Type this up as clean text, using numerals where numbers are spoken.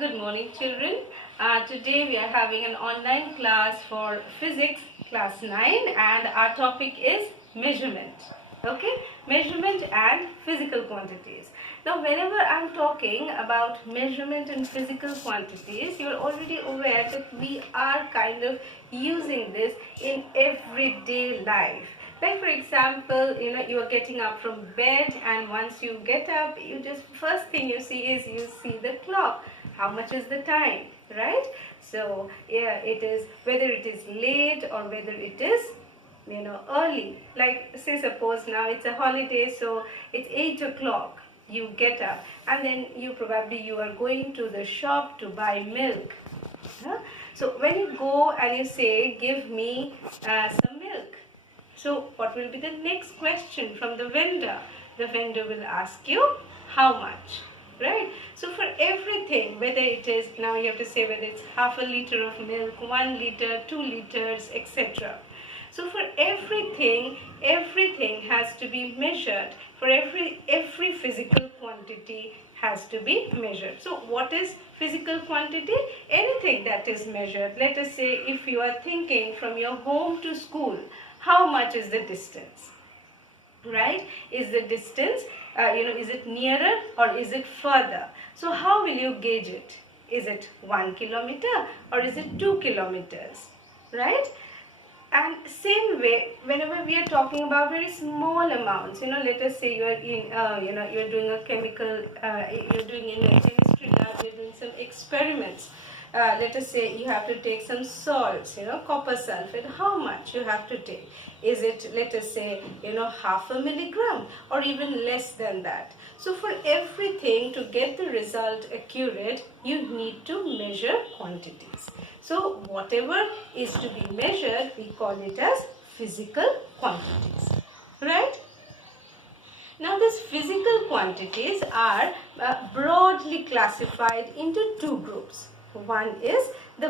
Good morning, children. Today we are having an online class for physics class 9 and our topic is measurement. Okay, measurement and physical quantities. Now whenever I'm talking about measurement and physical quantities, you're already aware that we are kind of using this in everyday life. Like for example, you are getting up from bed, and once you get up, first thing you see is you see the clock. How much is the time, right? So yeah, it is whether it is late or whether it is early. Like say suppose now it's a holiday, so it's 8 o'clock. You get up and then you are going to the shop to buy milk. Huh? So when you go and you say, give me some milk. So what will be the next question from the vendor? The vendor will ask you how much, right? So for everything, whether it is, now you have to say whether it's half a liter of milk, 1 liter, 2 liters, etc. So for everything has to be measured. For every physical quantity has to be measured. So what is physical quantity? Anything that is measured. Let us say if you are thinking from your home to school, how much is the distance? Right? Is the distance, is it nearer or is it further? So how will you gauge it? Is it 1 kilometer or is it 2 kilometers? Right? And same way, whenever we are talking about very small amounts, let us say you are you're doing a chemical, you're doing in a chemistry lab, you're doing some experiments. Let us say you have to take some salts, copper sulfate. How much you have to take? Is it, let us say, half a milligram or even less than that? So for everything, to get the result accurate, you need to measure quantities. So whatever is to be measured, we call it as physical quantities, right? Now these physical quantities are broadly classified into two groups. One is the